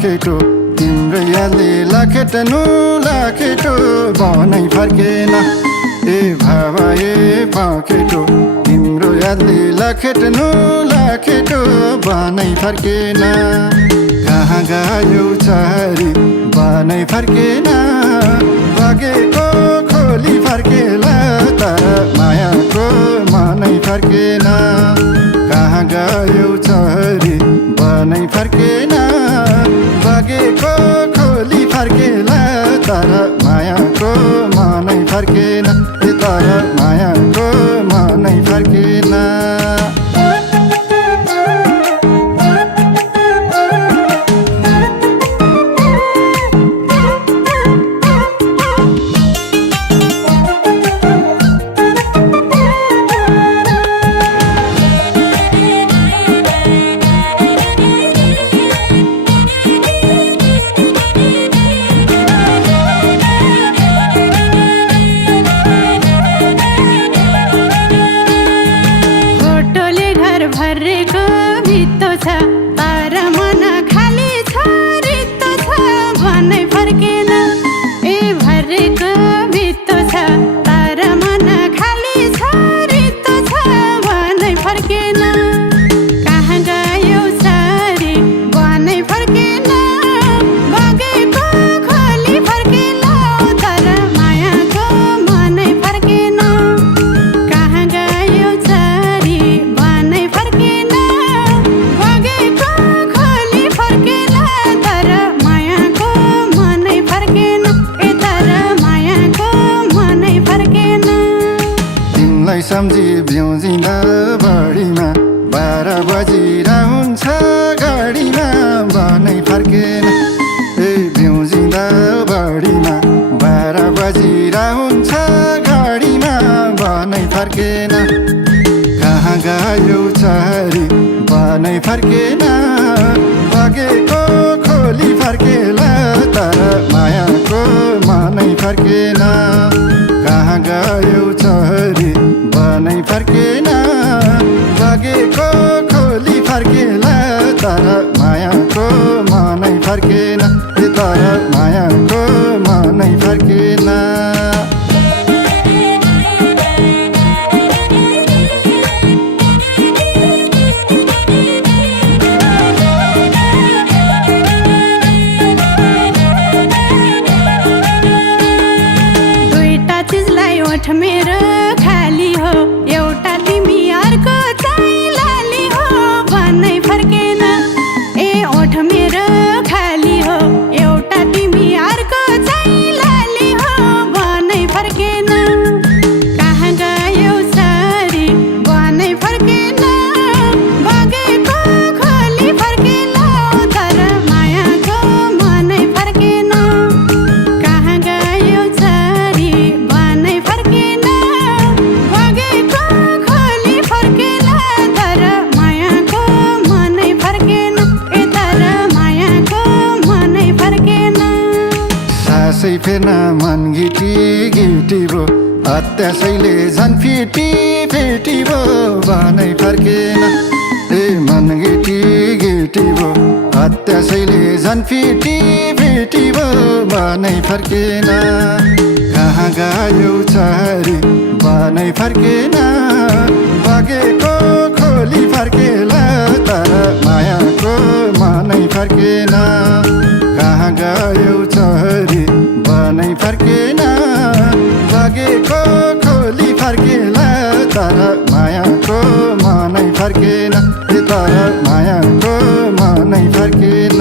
लाखेटो तिम्रो यादले लाखेटनु लाखेटो बनै फर्केन ए भावा ए पाकेटो तिम्रो यादले लाखेटनु लाखेटो बनै फर्केन कहाँ गयो चारी बनै फर्केन बगेको खोली फर्केला तर मायाको मनै फर्केन कहाँ गयो चारी बनै फर्केन बगेको खोली फर्केला तर मायाको मनै फर्केन तर मायाको मनै फर्केन सम्झी भ्याउँजिँदा बढीमा 12 बजिरा हुन्छ गाडीमा बनै फर्केन ए भ्याउँजिँदा बढीमा 12 बजिरा हुन्छ गाडीमा बनै फर्केन कहाँ गयो चारी बनै फर्केन बगेको खोली फर्केला तर मायाको मनै फर्केन कहाँ गयो चारी बनै फर्केन बगेको खोली फर्केला तर मायाको मनै फर्केन तर मायाको मनै फर्केन मेरो खाली हो एउटा तिमी अर्को चाहिँ लाली हो भन्नै फर्केन ए ओठ मेरो खाली हो एउटा तिमी अर्को चाहिँ लाली हो भन्नै फर्केन कहाँ गयो सारी भन्नै फर्केन बगेको खोली फर्केला तर मायाको मनै फर्केन कहाँ गयो सारी भन्नै फर्केन बगेको खोली फर्केला तर मायाको मनै फर्केन ए तर मायाको मनै फर्केन सासै फेर्न मन गिटी गिटी भो अत्यासैले झन् फिटी फिटी भो बनै फर्केन ए मन गिटी गिटी भो अत्यासैले झन् फिटी फिटी भो बनै फर्केन कहाँ गयो चारी बनै फर्केन बगेको खोली फर्केला तर मायाको मनै फर्केन कहाँ गयो चारी बनै फर्केन बगेको खोली फर्केला तर मायाको मनै फर्केन तर मायाको मनै फर्केन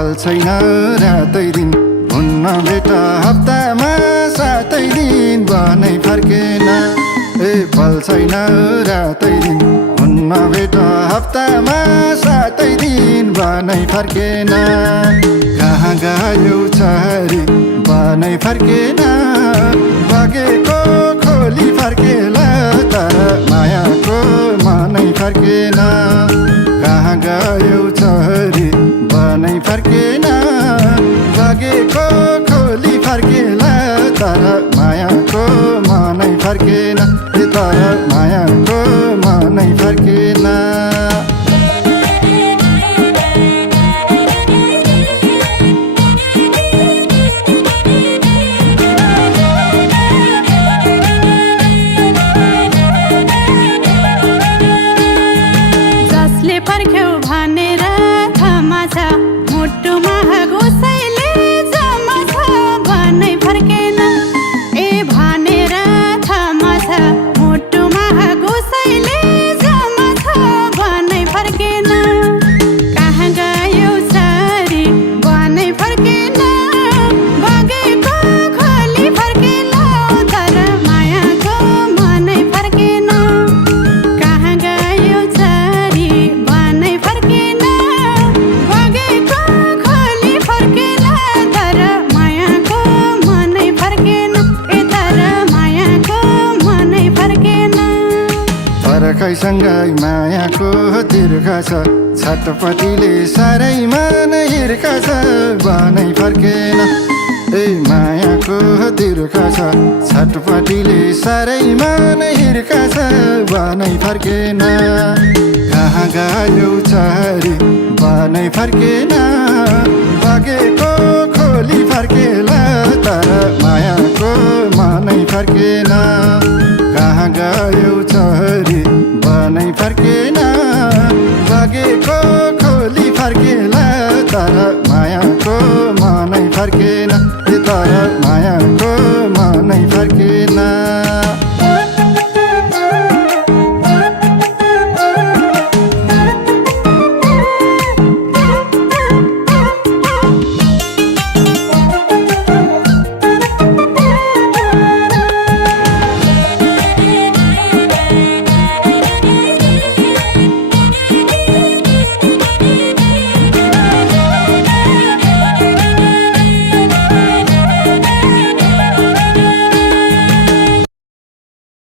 पल छैन रातै दिन हुन्न बेटा हप्तामा 7 दिन बनै फर्केन ए पल छैन रातै दिन हुन्न बेटा हप्तामा 7 दिन बनै फर्केन कहाँ गयो छरी बनै फर्केन बगेको खोली फर्केला तर मायाको मनै फर्केन कहाँ गयो छरी बनै फर्केन बगेको खोली फर्केला तर मायाको मनै फर्केन तर मायाको मनै फर्केन फर्क्यौ भनेर थामा छ मुटुमा घुसैले जमा छ बनै फर्केन ए भनेर थामा छ मुटुमा घुसैले जमा छ बनै फर्केन कहाँ गयो छरी बनै फर्केन बगेको खोली फर्केला तर मायाको मनै फर्केन कहाँ गयो छरी बनै फर्केन बगेको खोली फर्केला तर मायाको मनै फर्केन ए तर मायाको मनै फर्केन फर्काइसँगै मायाको तिर्खा छ छटपटीले साह्रै मन हिर्खा छ बनै फर्केन ए मायाको तिर्खा छ छटपटीले साह्रै मन हिर्खा छ बनै फर्केन कहाँ गयो छरी बनै फर्केन बगेको खोली फर्केला तर मायाको मनै फर्केन कहाँ गयो छरी बनै फर्केन बगेको खोली फर्केला तर मायाको मनै फर्केन